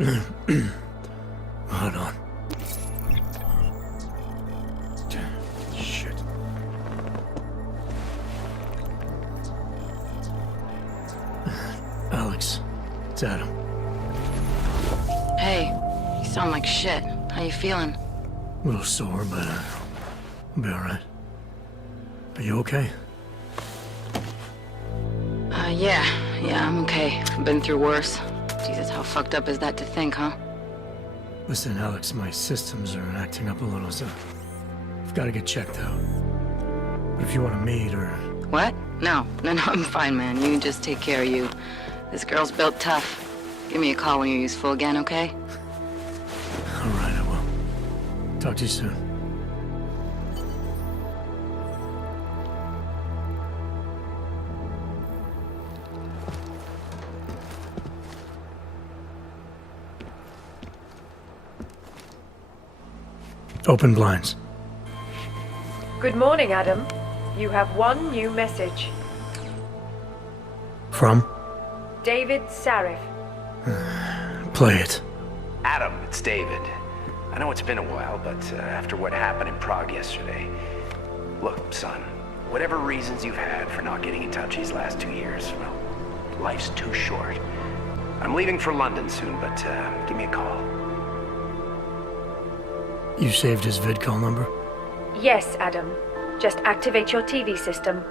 Hold on. Shit. Alex, it's Adam. Hey, you sound like shit. How you feeling? A little sore, but I'll be alright. Are you okay? Yeah, I'm okay. I've been through worse. Jesus, how fucked up is that to think, huh? Listen, Alex, my systems are acting up a little, so I've got to get checked out. But if you want to meet or... What? No, I'm fine, man. You just take care of you. This girl's built tough. Give me a call when you're useful again, okay? Alright, I will. Talk to you soon. Open blinds. Good morning, Adam. You have one new message. From? David Sarif. Play it. Adam, it's David. I know it's been a while, but after what happened in Prague yesterday... Look, son, whatever reasons you've had for not getting in touch these last 2 years, well, life's too short. I'm leaving for London soon, but give me a call. You saved his vid call number? Yes, Adam. Just activate your TV system.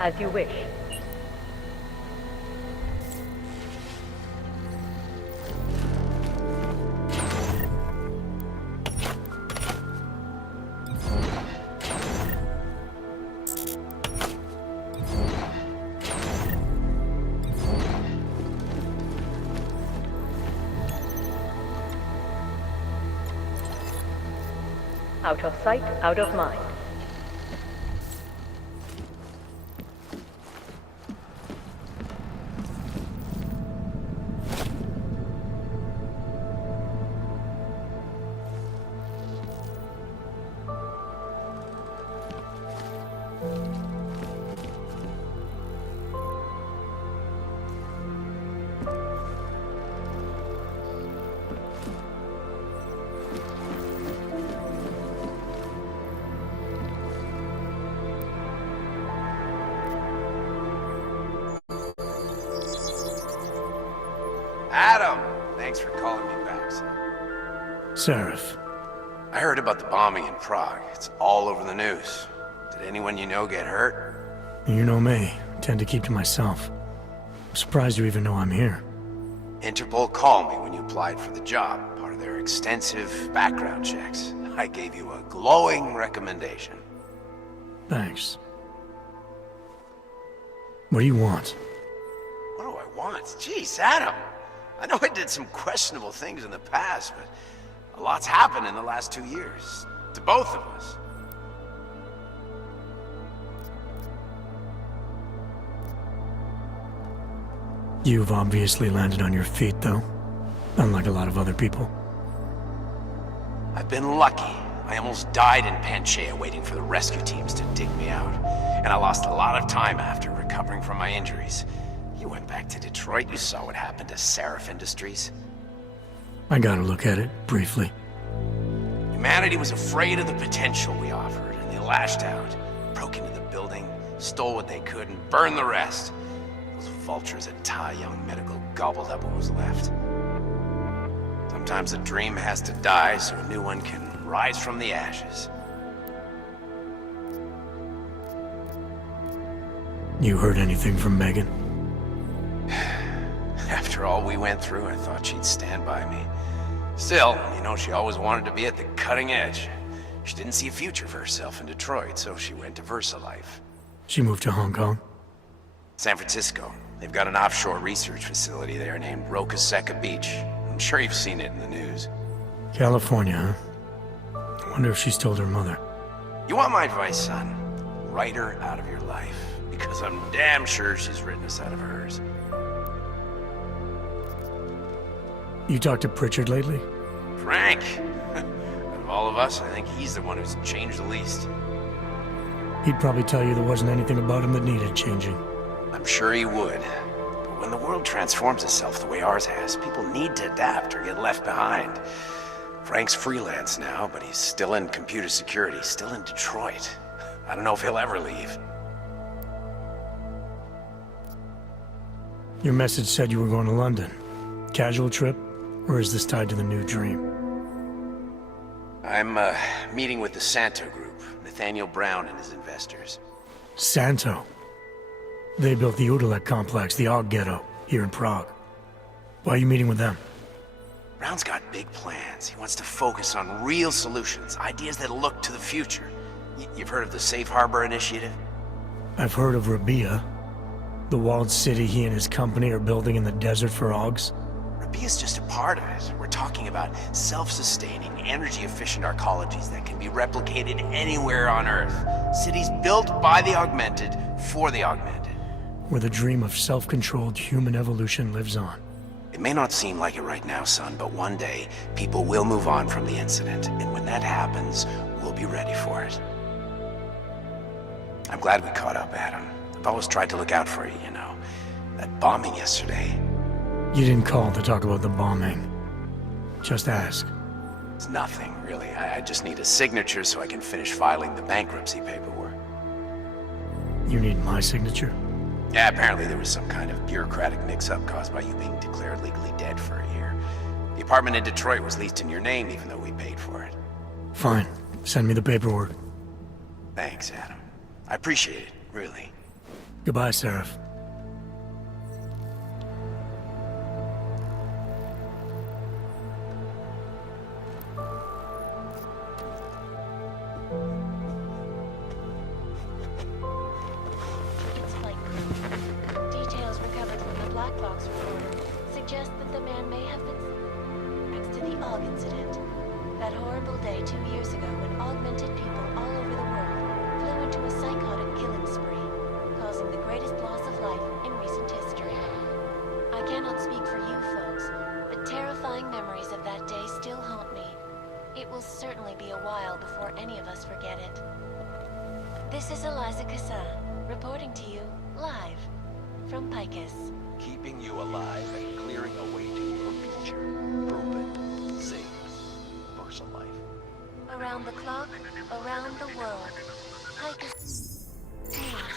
As you wish. Out of sight, out of mind. Adam! Thanks for calling me back, son. Seraph. I heard about the bombing in Prague. It's all over the news. Did anyone you know get hurt? You know me. I tend to keep to myself. I'm surprised you even know I'm here. Interpol called me when you applied for the job, part of their extensive background checks. I gave you a glowing recommendation. Thanks. What do you want? What do I want? Jeez, Adam! I know I did some questionable things in the past, but a lot's happened in the last 2 years. To both of us. You've obviously landed on your feet, though. Unlike a lot of other people. I've been lucky. I almost died in Panchaea waiting for the rescue teams to dig me out. And I lost a lot of time after recovering from my injuries. You went back to Detroit, you saw what happened to Seraph Industries. I got a look at it, briefly. Humanity was afraid of the potential we offered, and they lashed out. Broke into the building, stole what they could, and burned the rest. Those vultures at Tai Young Medical gobbled up what was left. Sometimes a dream has to die so a new one can rise from the ashes. You heard anything from Megan? After all we went through, I thought she'd stand by me. Still, you know, she always wanted to be at the cutting edge. She didn't see a future for herself in Detroit, so she went to VersaLife. She moved to Hong Kong? San Francisco. They've got an offshore research facility there named Roca Seca Beach. I'm sure you've seen it in the news. California, huh? I wonder if she's told her mother. You want my advice, son? Write her out of your life. Because I'm damn sure she's written us out of hers. You talked to Pritchard lately? Frank! Out of all of us, I think he's the one who's changed the least. He'd probably tell you there wasn't anything about him that needed changing. I'm sure he would. But when the world transforms itself the way ours has, people need to adapt or get left behind. Frank's freelance now, but he's still in computer security, still in Detroit. I don't know if he'll ever leave. Your message said you were going to London. Casual trip? Or is this tied to the new dream? I'm, meeting with the Santo Group, Nathaniel Brown and his investors. Santo? They built the Udalek complex, the Og Ghetto, here in Prague. Why are you meeting with them? Brown's got big plans. He wants to focus on real solutions, ideas that look to the future. You've heard of the Safe Harbor Initiative? I've heard of Rabia. The walled city he and his company are building in the desert for Ogs. Rabia's just a part of it. We're talking about self-sustaining, energy-efficient arcologies that can be replicated anywhere on Earth. Cities built by the augmented, for the augmented. Where the dream of self-controlled human evolution lives on. It may not seem like it right now, son, but one day, people will move on from the incident, and when that happens, we'll be ready for it. I'm glad we caught up, Adam. I've always tried to look out for you, you know. That bombing yesterday. You didn't call to talk about the bombing. Just ask. It's nothing, really. I just need a signature so I can finish filing the bankruptcy paperwork. You need my signature? Yeah, apparently there was some kind of bureaucratic mix-up caused by you being declared legally dead for a year. The apartment in Detroit was leased in your name even though we paid for it. Fine. Send me the paperwork. Thanks, Adam. I appreciate it, really. Goodbye, Seraph. It's flight crew. Details recovered from the black box recorder suggest that the man may have been next to the Og incident. That horrible day 2 years ago when augmented people all over the world flew into a psychotic killing spree, causing the greatest loss of life in recent history. I cannot speak for you folks, but terrifying memories of that day still haunt me. It will certainly be a while before any of us forget it. This is Eliza Cassan, reporting to you live from Picus. Keeping you alive and clearing a way to your future. Proven. Saves. Versa life. Around the clock, around the world. Picus News.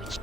Which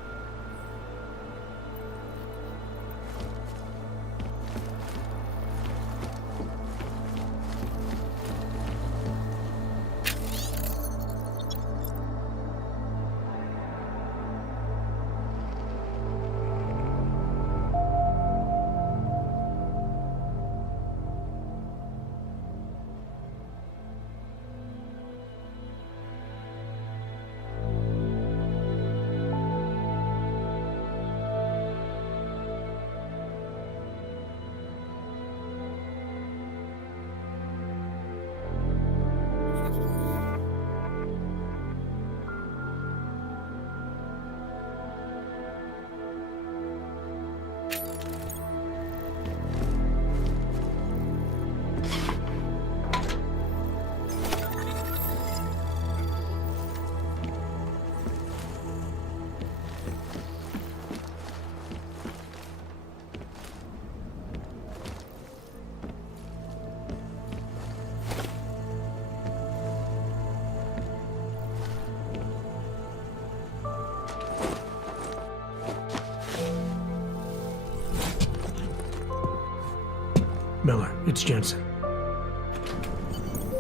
Miller, it's Jensen.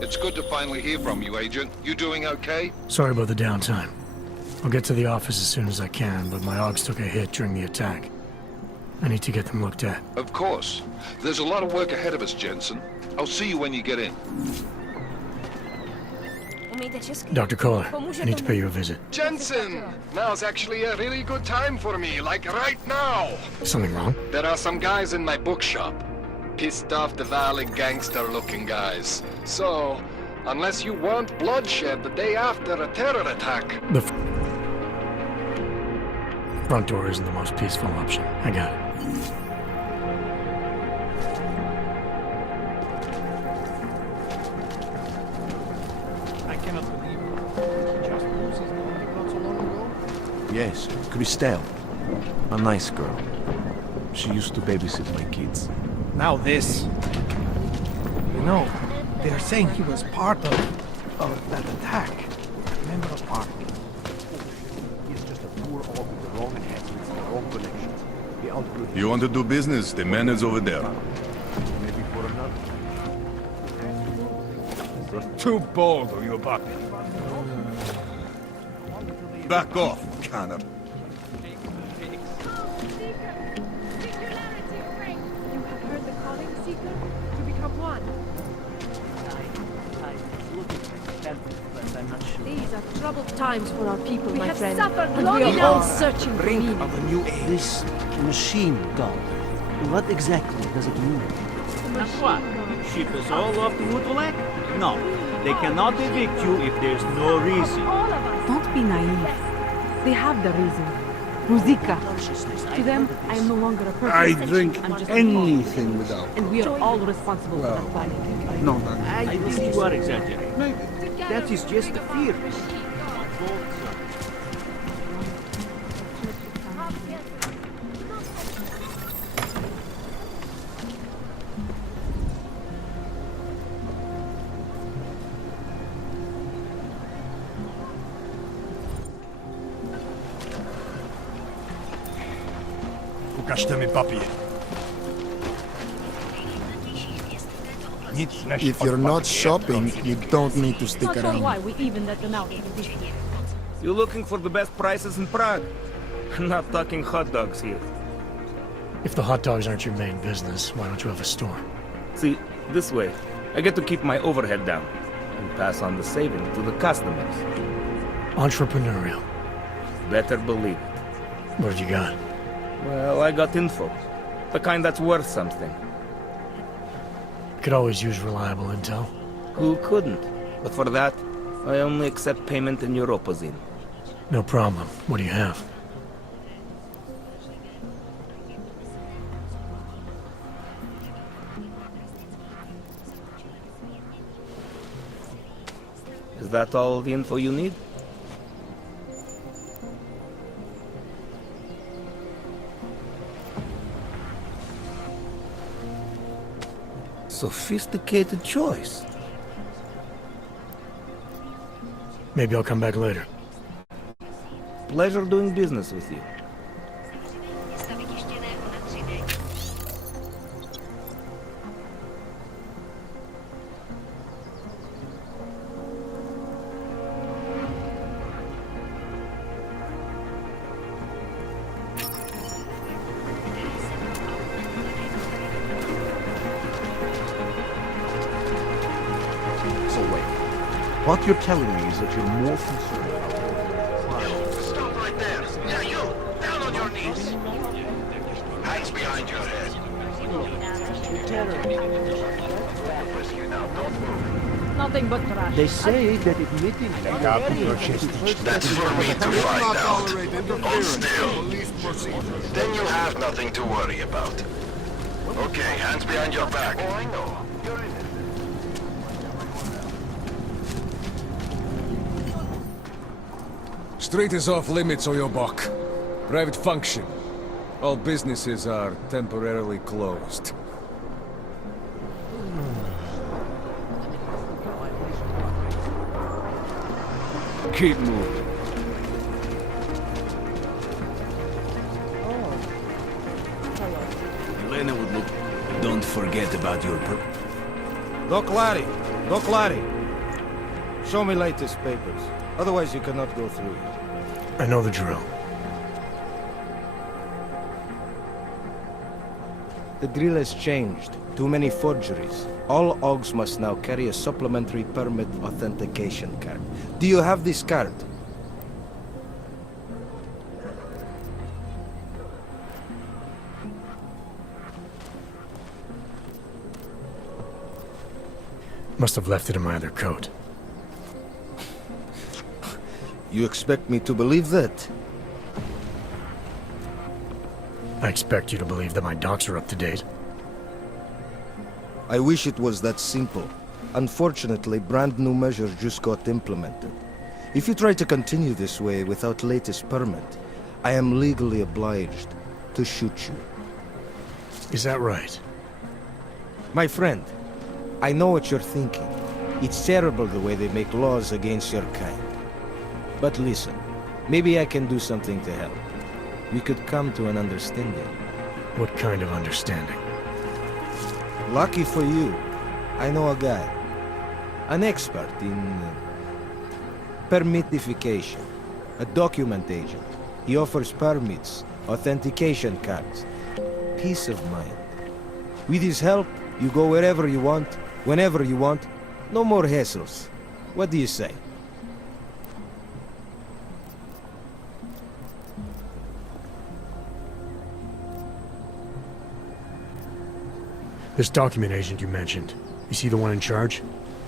It's good to finally hear from you, Agent. You doing okay? Sorry about the downtime. I'll get to the office as soon as I can, but my Augs took a hit during the attack. I need to get them looked at. Of course. There's a lot of work ahead of us, Jensen. I'll see you when you get in. Dr. Kohler, I need to pay you a visit. Jensen! Now's actually a really good time for me, like right now! Something wrong? There are some guys in my bookshop. Pissed off the valley gangster-looking guys. So, unless you want bloodshed the day after a terror attack... The front door isn't the most peaceful option. I got it. I cannot believe it. Just loses the money not so long ago. Yes, Christelle. A nice girl. She used to babysit my kids. Now this. You know, they're saying he was part of that attack. Member of party. He's just a poor old with the wrong head with the wrong connections. He outgrew his... You want to do business? The man is over there. Maybe for another. You're too bold, or you buck. Back off, Connor. You have heard the calling, Seeker? To become one. These are troubled times for our people, my friend. And we are all searching for meaning. Of a new This machine gun, what exactly does it mean? And what? Ship us all off to Woodwalk? No, they cannot evict you if there's no reason. Don't be naive. They have the reason. Ruzika. To them, I am no longer a person. I drink I'm just anything with alcohol. and we are all responsible for that body. No, I think you are exaggerating. maybe. That is just a fear. Ukażcie mi papier. If you're not shopping, you don't need to stick Not sure around. why we even let them out. You looking for the best prices in Prague? I'm not talking hot dogs here. If the hot dogs aren't your main business, why don't you have a store? See, this way, I get to keep my overhead down and pass on the saving to the customers. Entrepreneurial. Better believe it. What have you got? Well, I got info. The kind that's worth something. Could always use reliable intel. Who couldn't? But for that, I only accept payment in Europozine. No problem. What do you have? Is that all the info you need? Sophisticated choice. Maybe I'll come back later. Pleasure doing business with you. So wait, what you're telling me is that you're more concerned about... Stop right there! Yeah, you! Down on your knees! Hands behind your head. Nothing but trash. They say that admitting... That's for me to find out. Hold still. Then you have nothing to worry about. Okay, hands behind your back. Oh, I know. You're in it. Street is off limits, Oyobok. Private function. All businesses are temporarily closed. Keep moving. Elena would look... Don't forget about your... Doc Larry. Show me latest papers. Otherwise you cannot go through it. I know the drill. The drill has changed. Too many forgeries. All OGs must now carry a supplementary permit authentication card. Do you have this card? Must have left it in my other coat. You expect me to believe that? I expect you to believe that my docs are up to date. I wish it was that simple. Unfortunately, brand new measures just got implemented. If you try to continue this way without latest permit, I am legally obliged to shoot you. Is that right? My friend, I know what you're thinking. It's terrible the way they make laws against your kind. But listen, maybe I can do something to help. We could come to an understanding. What kind of understanding? Lucky for you, I know a guy. An expert in permitification. A document agent. He offers permits, authentication cards. Peace of mind. With his help, you go wherever you want, whenever you want. No more hassles. What do you say? This document agent you mentioned, is he the one in charge?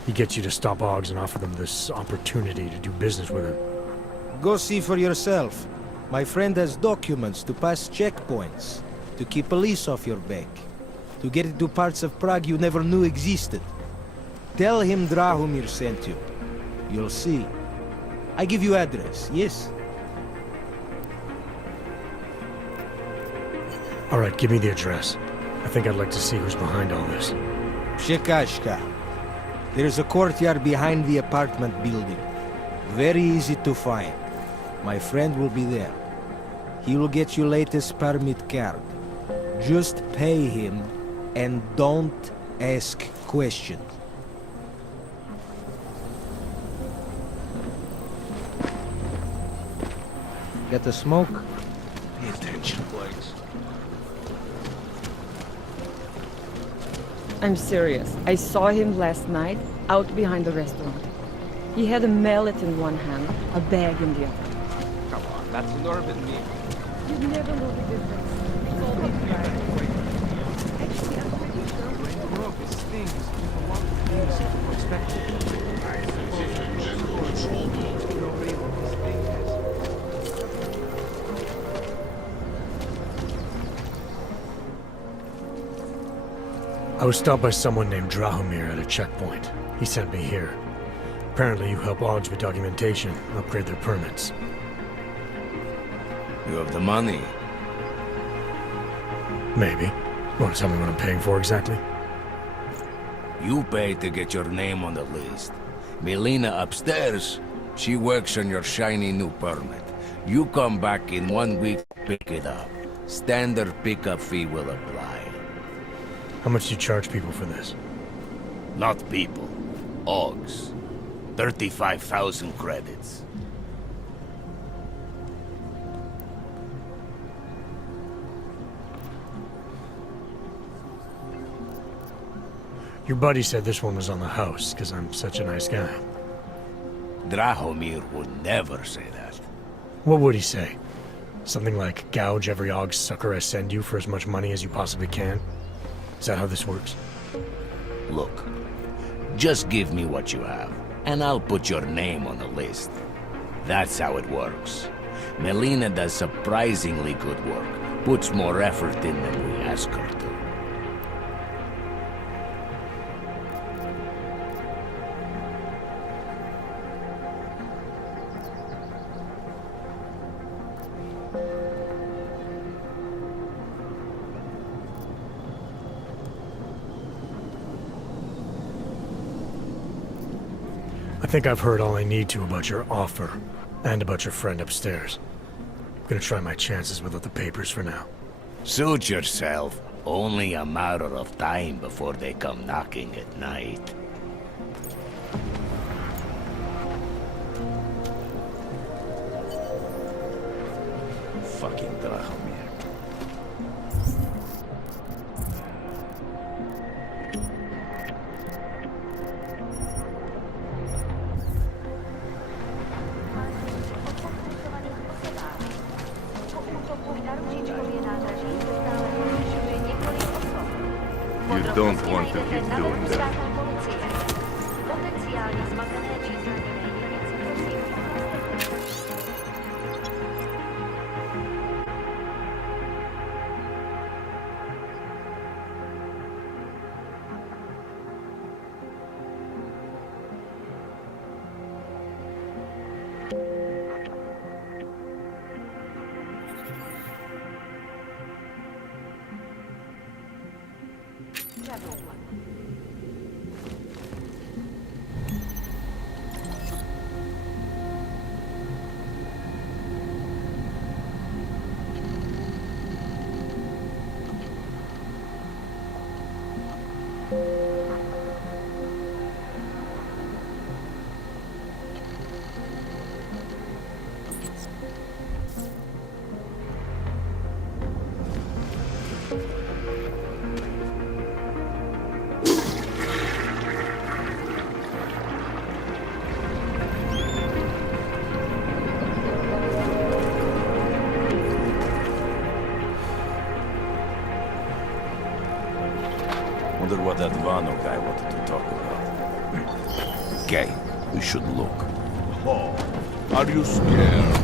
He gets you to stop OGs and offer them this opportunity to do business with him. Go see for yourself. My friend has documents to pass checkpoints, to keep police off your back, to get into parts of Prague you never knew existed. Tell him Drahomir sent you. You'll see. I give you address, yes? All right, give me the address. I think I'd like to see who's behind all this. Shekashka. There's a courtyard behind the apartment building. Very easy to find. My friend will be there. He will get you latest permit card. Just pay him and don't ask questions. Get the smoke? Pay attention. I'm serious. I saw him last night out behind the restaurant. He had a mallet in one hand, a bag in the other. Come on, that's an urban myth. You'd never know the difference. It's all these guys. Actually, I'm pretty sure The world is things with a lot of things to expect. I was stopped by someone named Drahomir at a checkpoint. He sent me here. Apparently you help Augs with documentation, upgrade their permits. You have the money? Maybe. Want to tell me what I'm paying for exactly? You pay to get your name on the list. Melina upstairs, she works on your shiny new permit. You come back in 1 week, pick it up. Standard pickup fee will apply. How much do you charge people for this? Not people. Augs. 35,000 credits. Your buddy said this one was on the house, because I'm such a nice guy. Drahomir would never say that. What would he say? Something like, gouge every Augs sucker I send you for as much money as you possibly can? Is that how this works? Look, just give me what you have, and I'll put your name on the list. That's how it works. Melina does surprisingly good work, puts more effort in than we ask her to. I think I've heard all I need to about your offer, and about your friend upstairs. I'm gonna try my chances without the papers for now. Suit yourself. Only a matter of time before they come knocking at night. Fucking Drahomir. You don't want to keep doing that. Wonder what that Vano guy wanted to talk about. Okay, we should look. Oh, are you scared?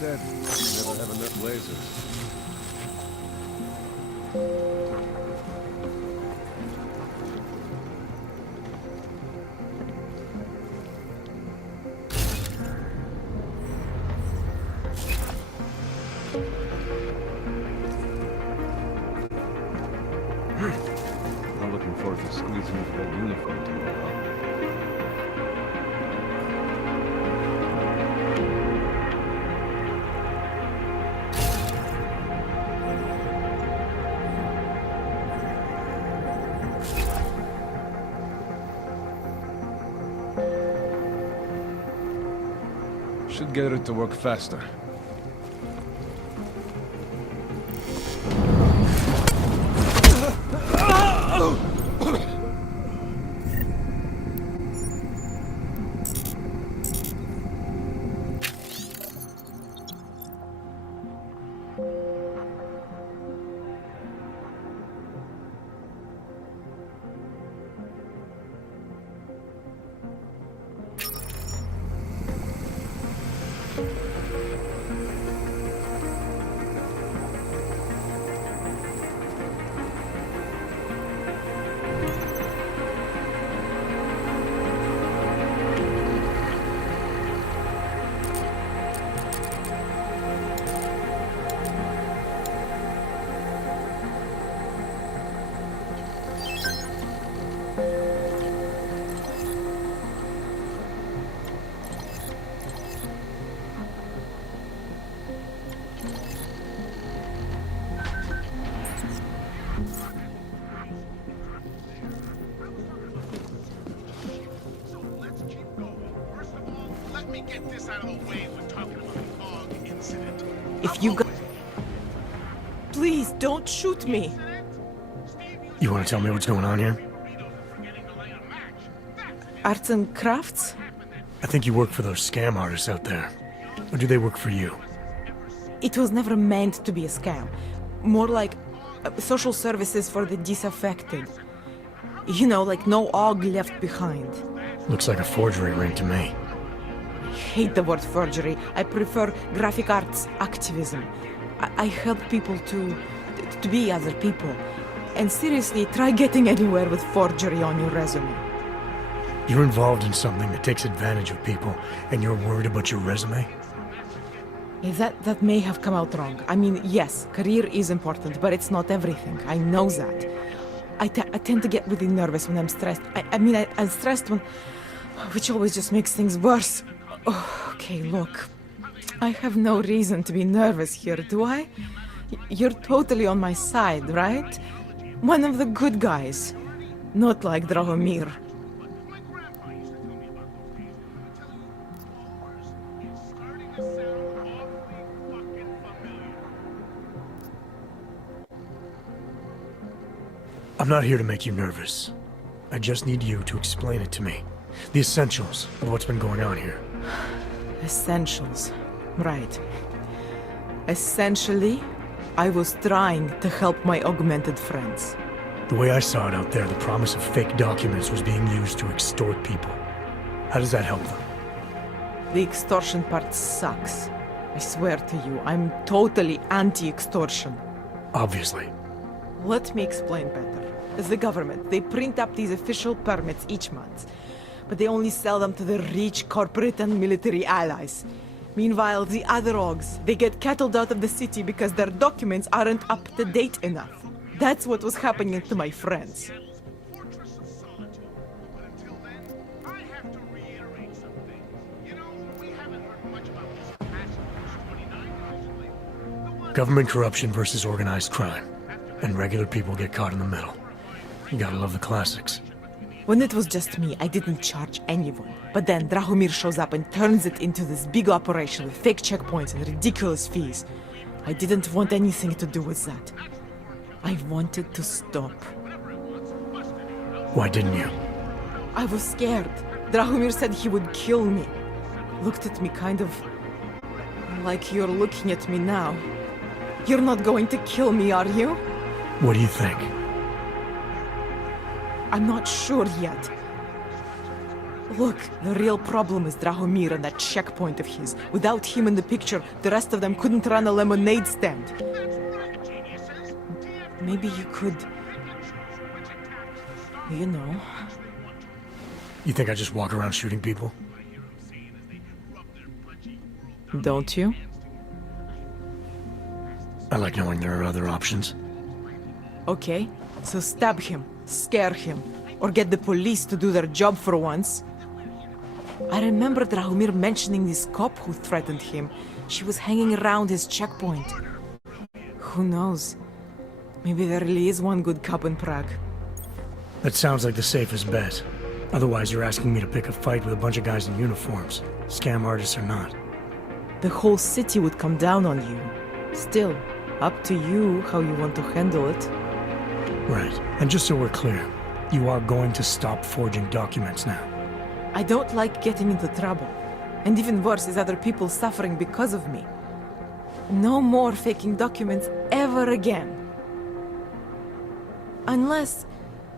said, you never have enough lasers. I'm looking forward to squeezing into that uniform tomorrow. Should get it to work faster. If you go... Please, don't shoot me. You want to tell me what's going on here? Arts and crafts? I think you work for those scam artists out there. Or do they work for you? It was never meant to be a scam. More like social services for the disaffected. You know, like no Og left behind. Looks like a forgery ring to me. I hate the word forgery. I prefer graphic arts activism. I help people to be other people. And seriously, try getting anywhere with forgery on your resume. You're involved in something that takes advantage of people, and you're worried about your resume? That may have come out wrong. I mean, yes, career is important, but it's not everything. I know that. I tend to get really nervous when I'm stressed. I'm stressed when... which always just makes things worse. Oh, okay, look. I have no reason to be nervous here, do I? You're totally on my side, right? One of the good guys. Not like Drahomir. I'm not here to make you nervous. I just need you to explain it to me. The essentials of what's been going on here. Essentials. Right. Essentially, I was trying to help my augmented friends. The way I saw it out there, the promise of fake documents was being used to extort people. How does that help them? The extortion part sucks. I swear to you, I'm totally anti-extortion. Obviously. Let me explain better. As the government, they print up these official permits each month, but they only sell them to the rich corporate and military allies. Meanwhile, the other Ogs, they get cattled out of the city because their documents aren't up to date enough. That's what was happening to my friends. Government corruption versus organized crime. And regular people get caught in the middle. You gotta love the classics. When it was just me, I didn't charge anyone. But then Drahomir shows up and turns it into this big operation with fake checkpoints and ridiculous fees. I didn't want anything to do with that. I wanted to stop. Why didn't you? I was scared. Drahomir said he would kill me. Looked at me kind of... like you're looking at me now. You're not going to kill me, are you? What do you think? I'm not sure yet. Look, the real problem is Drahomir and that checkpoint of his. Without him in the picture, the rest of them couldn't run a lemonade stand. Maybe you could... You know... You think I just walk around shooting people? Don't you? I like knowing there are other options. Okay, so stab him, scare him, or get the police to do their job for once. I remember Drahomir mentioning this cop who threatened him. She was hanging around his checkpoint. Who knows? Maybe there really is one good cop in Prague. That sounds like the safest bet. Otherwise, you're asking me to pick a fight with a bunch of guys in uniforms, scam artists or not. The whole city would come down on you. Still, up to you how you want to handle it. Right. And just so we're clear, you are going to stop forging documents now. I don't like getting into trouble. And even worse is other people suffering because of me. No more faking documents ever again. Unless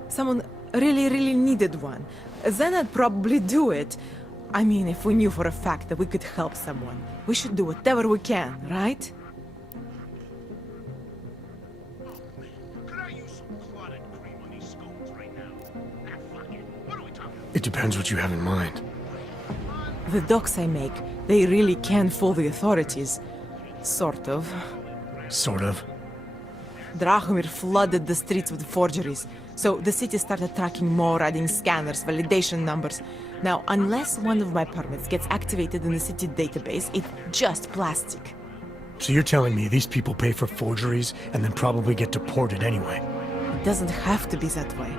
someone really needed one. Then I'd probably do it. I mean, if we knew for a fact that we could help someone, we should do whatever we can, right? It depends what you have in mind. The docs I make, they really can fool the authorities. Sort of. Sort of? Drahomir flooded the streets with forgeries, so the city started tracking more, adding scanners, validation numbers. Now, unless one of my permits gets activated in the city database, it's just plastic. So you're telling me these people pay for forgeries and then probably get deported anyway? It doesn't have to be that way.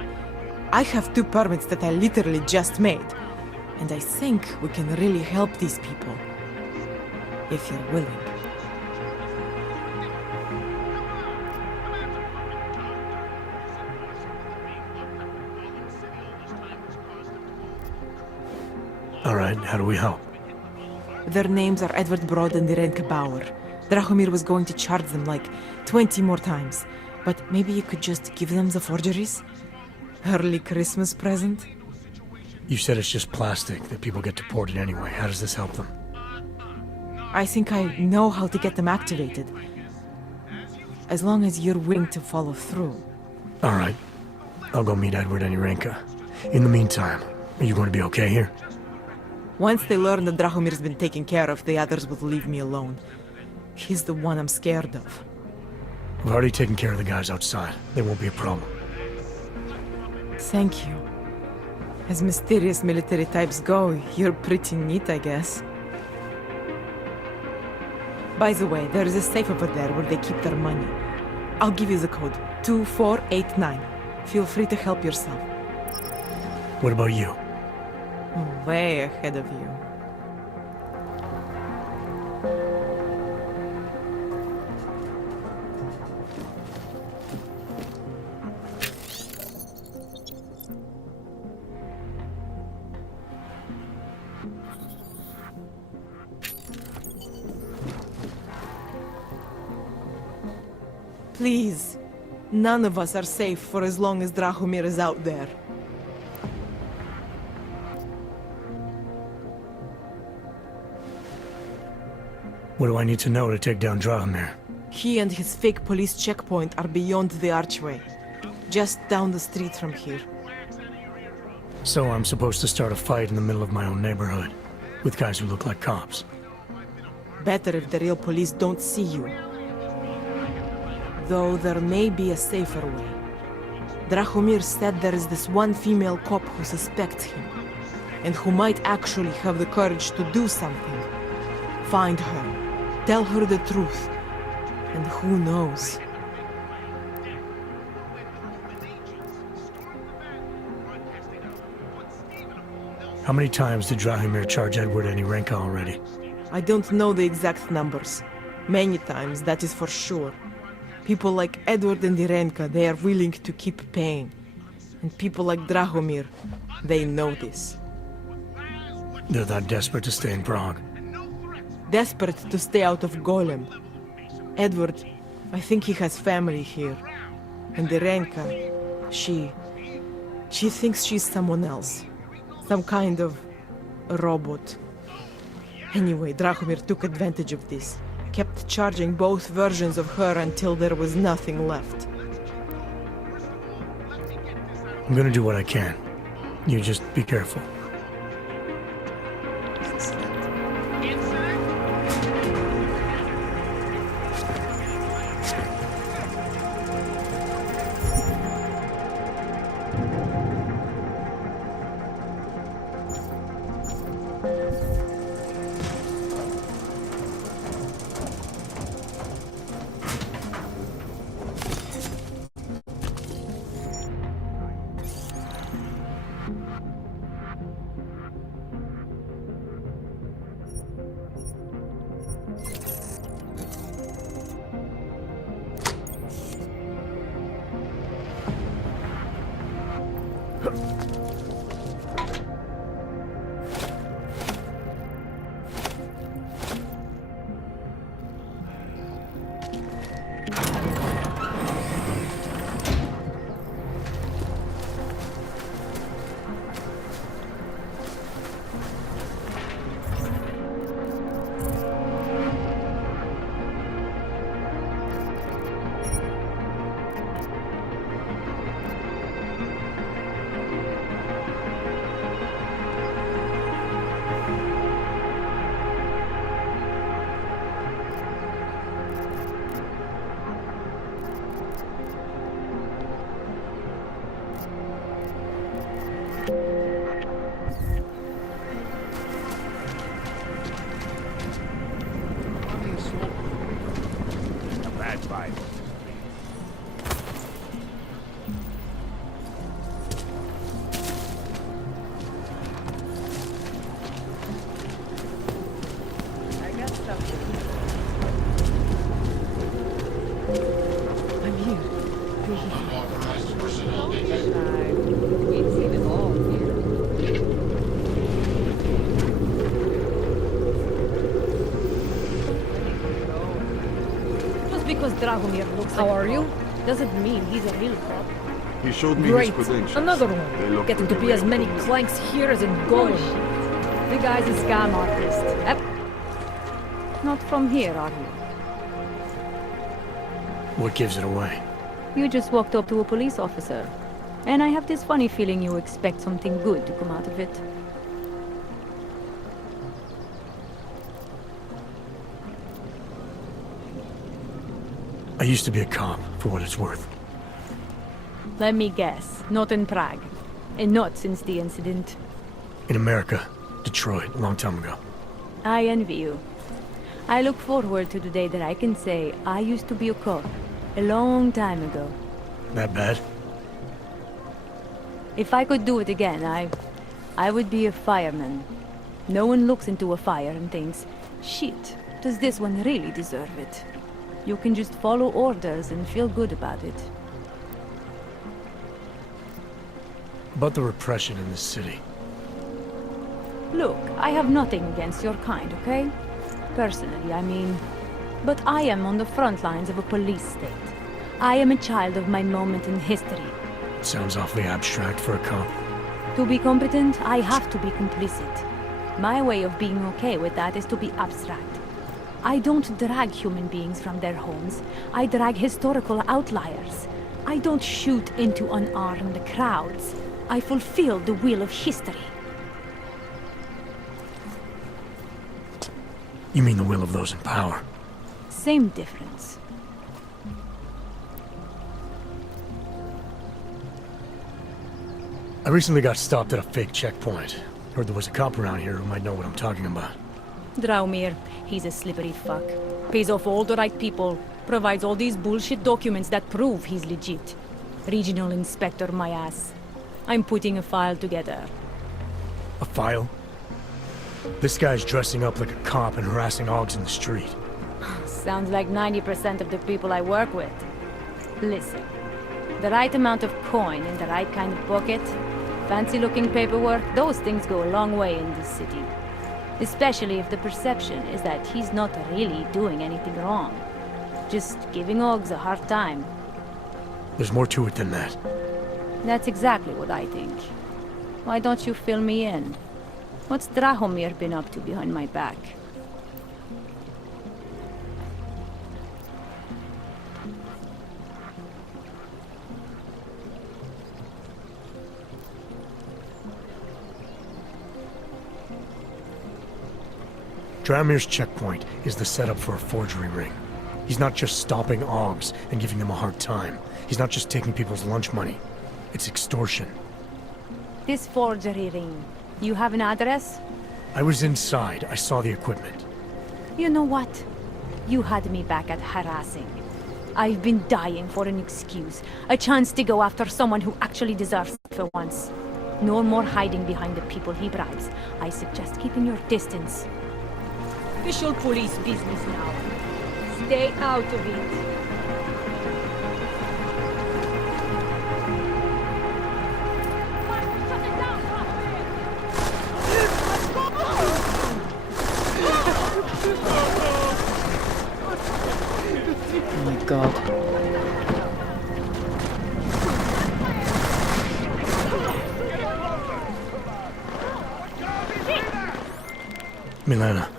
I have 2 permits that I literally just made. And I think we can really help these people. If you're willing. All right, how do we help? Their names are Edward Brod and Irenka Bauer. Drahomir was going to charge them like 20 more times. But maybe you could just give them the forgeries? Early Christmas present? You said it's just plastic, that people get deported anyway. How does this help them? I think I know how to get them activated. As long as you're willing to follow through. All right. I'll go meet Edward and Irenka. In the meantime, are you going to be okay here? Once they learn that Drahomir's been taken care of, the others will leave me alone. He's the one I'm scared of. I've already taken care of the guys outside. They won't be a problem. Thank you. As mysterious military types go, you're pretty neat, I guess. By the way, there is a safe over there where they keep their money. I'll give you the code. 2489. Feel free to help yourself. What about you? Way ahead of you. Please, none of us are safe for as long as Drahomir is out there. What do I need to know to take down Drahomir? He and his fake police checkpoint are beyond the archway. Just down the street from here. So I'm supposed to start a fight in the middle of my own neighborhood, with guys who look like cops. Better if the real police don't see you. Though there may be a safer way. Drahomir said there is this one female cop who suspects him, and who might actually have the courage to do something. Find her, tell her the truth, and who knows? How many times did Drahomir charge Edward and Irenka already? I don't know the exact numbers. Many times, that is for sure. People like Edward and Irenka, they are willing to keep paying. And people like Drahomir, they know this. They're that desperate to stay in Prague. Desperate to stay out of Golem. Edward, I think he has family here. And Irenka, she thinks she's someone else. Some kind of robot. Anyway, Drahomir took advantage of this. Kept charging both versions of her until there was nothing left. I'm gonna do what I can. You just be careful. Because Drahomir looks like... How are you? Doesn't mean he's a real cop. He showed me Great. his credentials. Another They one. look Getting to pretty be as real many to me. clanks here as in Gollum. The guy's a scam artist. Not from here, are you? What gives it away? You just walked up to a police officer. And I have this funny feeling you expect something good to come out of it. I used to be a cop, for what it's worth. Let me guess, not in Prague. And not since the incident. In America, Detroit, a long time ago. I envy you. I look forward to the day that I can say I used to be a cop. A long time ago. That bad? If I could do it again, I would be a fireman. No one looks into a fire and thinks, shit, does this one really deserve it? You can just follow orders and feel good about it. About the repression in this city. Look, I have nothing against your kind, okay? Personally, I mean. But I am on the front lines of a police state. I am a child of my moment in history. Sounds awfully abstract for a cop. To be competent, I have to be complicit. My way of being okay with that is to be abstract. I don't drag human beings from their homes. I drag historical outliers. I don't shoot into unarmed crowds. I fulfill the will of history. You mean the will of those in power? Same difference. I recently got stopped at a fake checkpoint. Heard there was a cop around here who might know what I'm talking about. Draumir, he's a slippery fuck. Pays off all the right people. Provides all these bullshit documents that prove he's legit. Regional inspector, my ass. I'm putting a file together. A file? This guy's dressing up like a cop and harassing hogs in the street. Sounds like 90% of the people I work with. Listen, the right amount of coin in the right kind of pocket, fancy-looking paperwork, those things go a long way in this city. Especially if the perception is that he's not really doing anything wrong. Just giving hogs a hard time. There's more to it than that. That's exactly what I think. Why don't you fill me in? What's Drahomir been up to behind my back? Drahomir's checkpoint is the setup for a forgery ring. He's not just stopping Augs and giving them a hard time. He's not just taking people's lunch money. It's extortion. This forgery ring. You have an address? I was inside. I saw the equipment. You know what? You had me back at harassing. I've been dying for an excuse. A chance to go after someone who actually deserves it for once. No more hiding behind the people he bribes. I suggest keeping your distance. Official police business now. Stay out of it. Oh my god. Milena,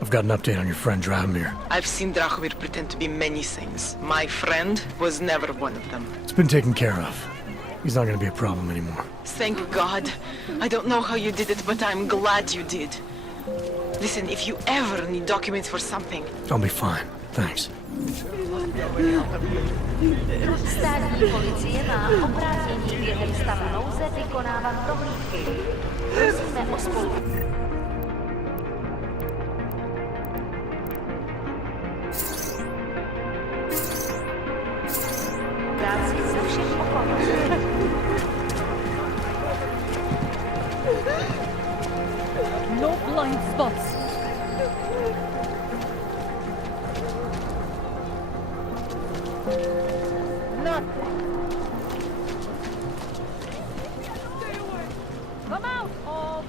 I've got an update on your friend Drahomir. I've seen Drahomir pretend to be many things. My friend was never one of them. It's been taken care of. He's not gonna be a problem anymore. Thank God. I don't know how you did it, but I'm glad you did. Listen, if you ever need documents for something... I'll be fine. Thanks. Státní policie má oprávnění během stavu nouze vykonávat dohlídky. Prosíme o spolupráci. Za všech okolností. No blind spots. Come out, all!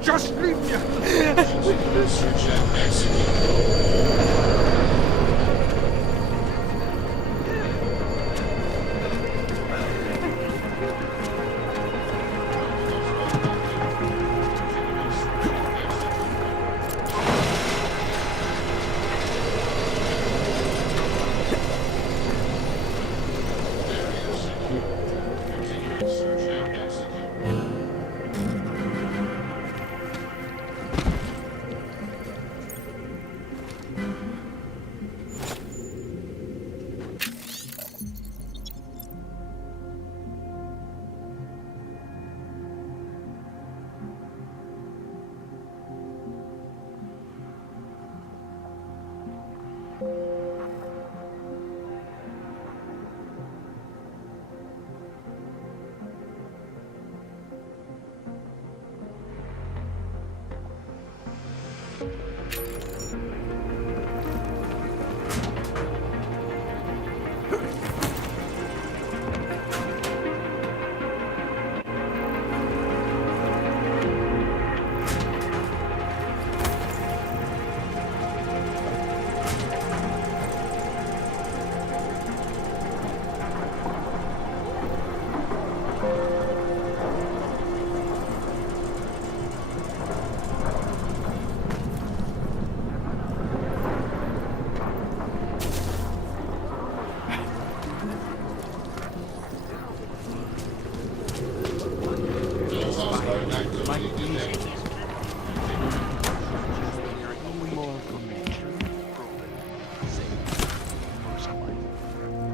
Just leave me! Search and execute.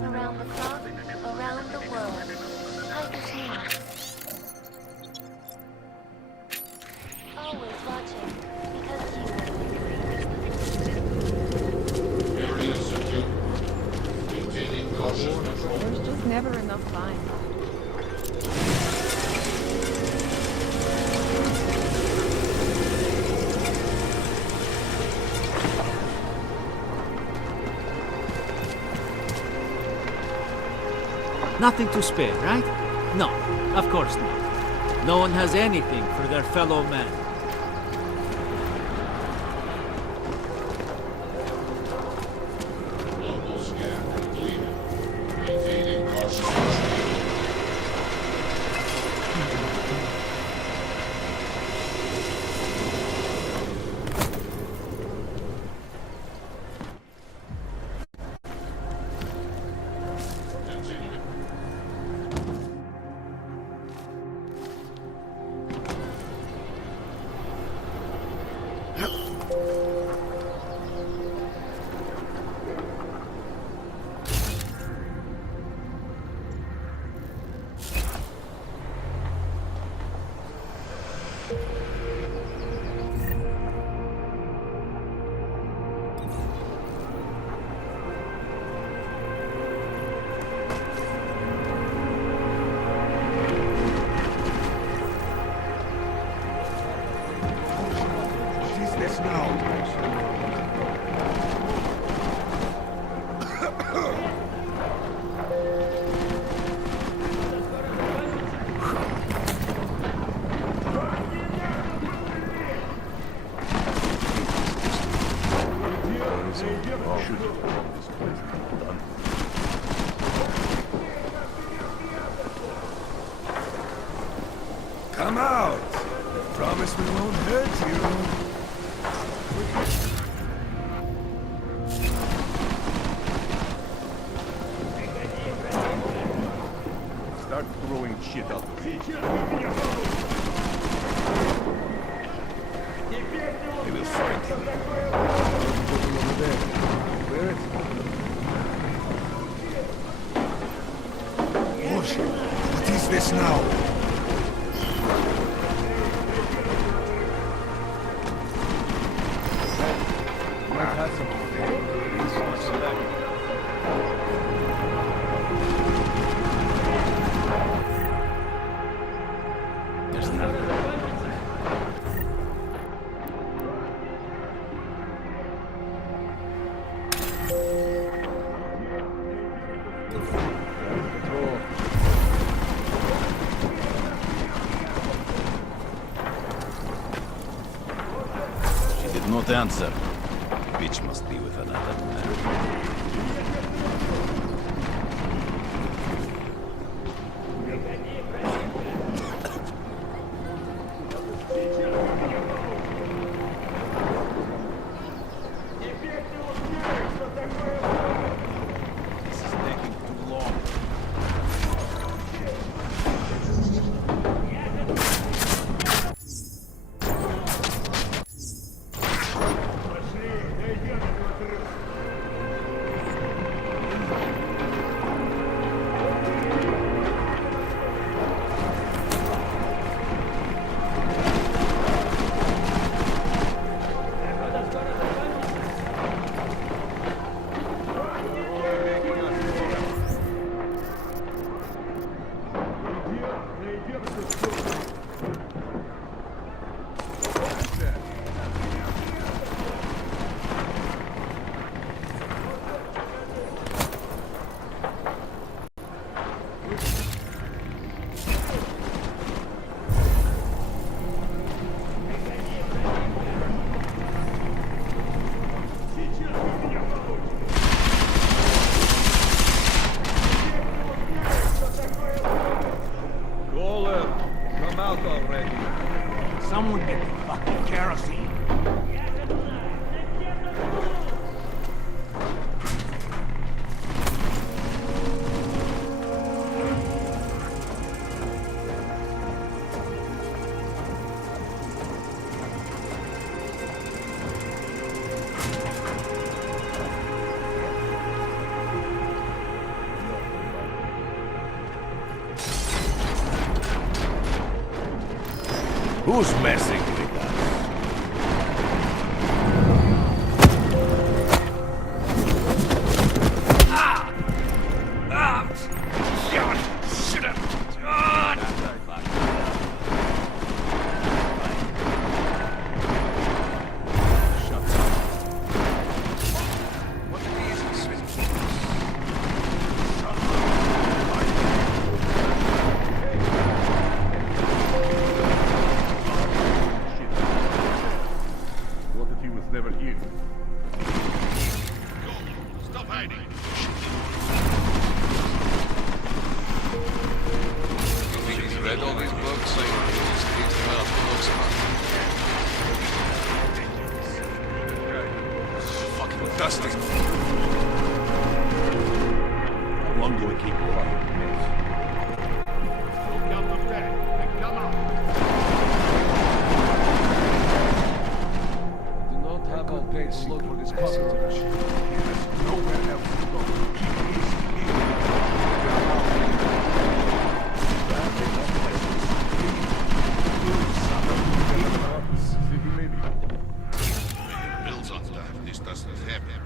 Around the clock, around the world. Tiger's News. Always watching, because you never enough time. Nothing to spare, right? No, of course not. No one has anything for their fellow man. Come out! Promise we won't hurt you. Start throwing shit up. They will find him. Over there. Clear it. Push! What is this now? There's nothing. She did not answer. Bitch must be with another man. Someone get the fucking kerosene. Who's messing with us? was never you. Stop hiding. You think he's read all these books, or he just reads them out the books Fucking dusty. How long do we keep quiet, miss? Look out the back and come out. Do not have all day to look for this cockroach. Nowhere else to go. Bills on time. This doesn't happen.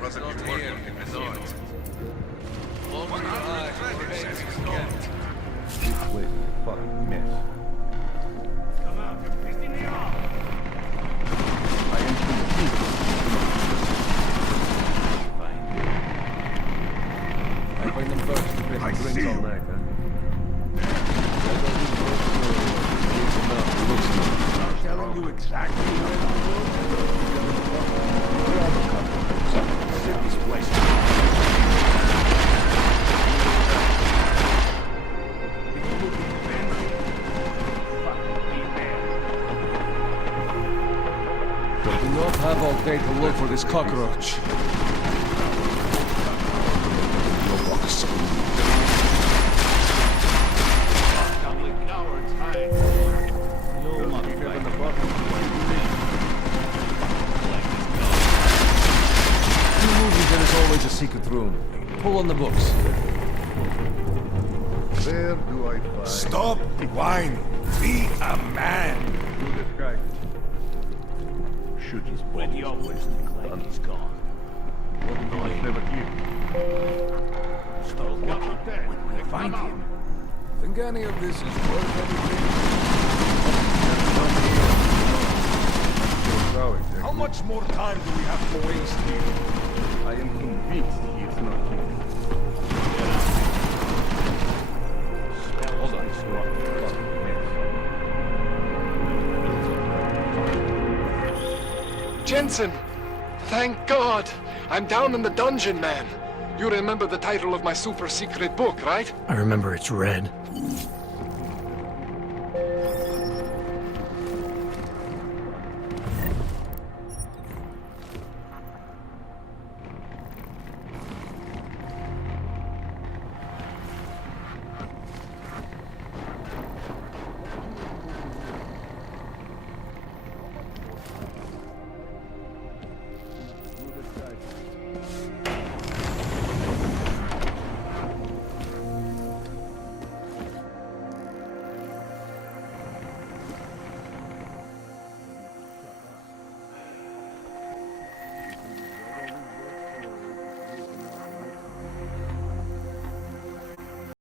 Rather be working in the night. Open your eyes. This place is a fucking mess. Come out. You're pissing me off. I am convinced. I find them first. I drinks all night, huh? I'm telling you exactly where to go. Where are the cockroaches? Set this place. Do not have all day to look for this cockroach. No box. Only cowards hide. You In movies, there is always a secret room. Pull on the books. Where do I find... Stop whining. Be a man. You described it. Should his With your wisdom, Clegg is gone. No, it's never you. Stole what when we find him. Think any of this is worth anything? How much more time do we have to waste here? I am convinced he is not here. Hold on. Jensen! Thank God! I'm down in the dungeon, man. You remember the title of my super secret book, right? I remember it's red.